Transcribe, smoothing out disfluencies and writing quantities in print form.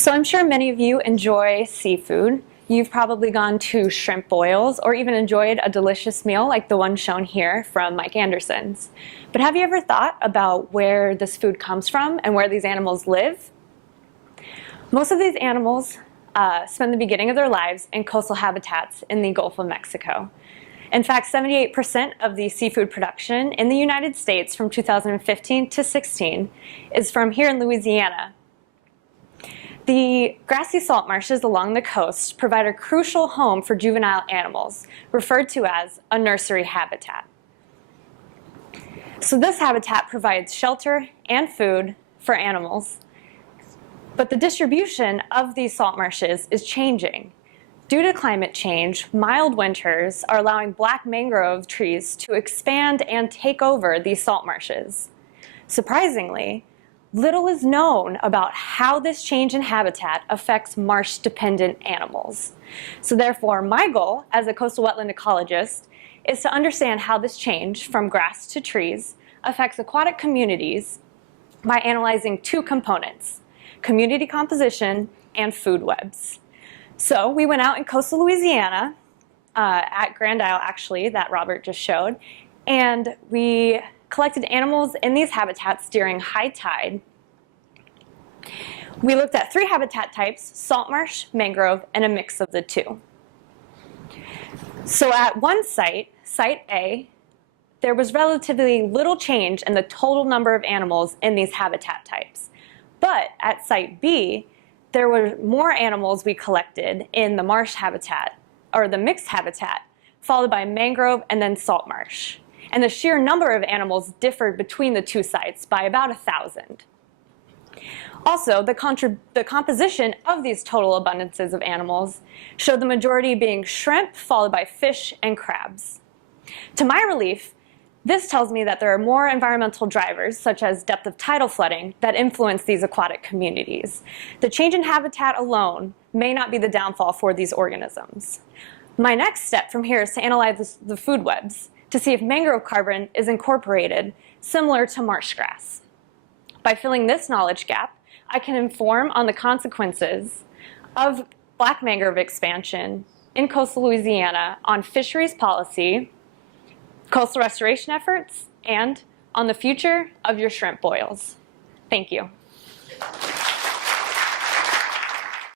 So I'm sure many of you enjoy seafood. You've probably gone to shrimp boils or even enjoyed a delicious meal like the one shown here from Mike Anderson's. But have you ever thought about where this food comes from and where these animals live? Most of these animals spend the beginning of their lives in coastal habitats in the Gulf of Mexico. In fact, 78% of the seafood production in the United States from 2015 to 16 is from here in Louisiana. The grassy salt marshes along the coast provide a crucial home for juvenile animals, referred to as a nursery habitat. So this habitat provides shelter and food for animals, but the distribution of these salt marshes is changing. Due to climate change, mild winters are allowing black mangrove trees to expand and take over these salt marshes. Surprisingly, little is known about how this change in habitat affects marsh-dependent animals. So therefore, my goal as a coastal wetland ecologist is to understand how this change from grass to trees affects aquatic communities by analyzing two components: community composition and food webs. So we went out in coastal Louisiana, at Grand Isle actually, that Robert just showed, and we collected animals in these habitats during high tide. We looked at 3 habitat types: salt marsh, mangrove, and a mix of the two. So at one site, Site A, there was relatively little change in the total number of animals in these habitat types. But at Site B, there were more animals we collected in the marsh habitat, or the mixed habitat, followed by mangrove and then salt marsh. And the sheer number of animals differed between the two sites by about 1,000. Also, the composition of these total abundances of animals showed the majority being shrimp, followed by fish and crabs. To my relief, this tells me that there are more environmental drivers, such as depth of tidal flooding, that influence these aquatic communities. The change in habitat alone may not be the downfall for these organisms. My next step from here is to analyze the food webs to see if mangrove carbon is incorporated, similar to marsh grass. By filling this knowledge gap, I can inform on the consequences of black mangrove expansion in coastal Louisiana on fisheries policy, coastal restoration efforts, and on the future of your shrimp boils. Thank you.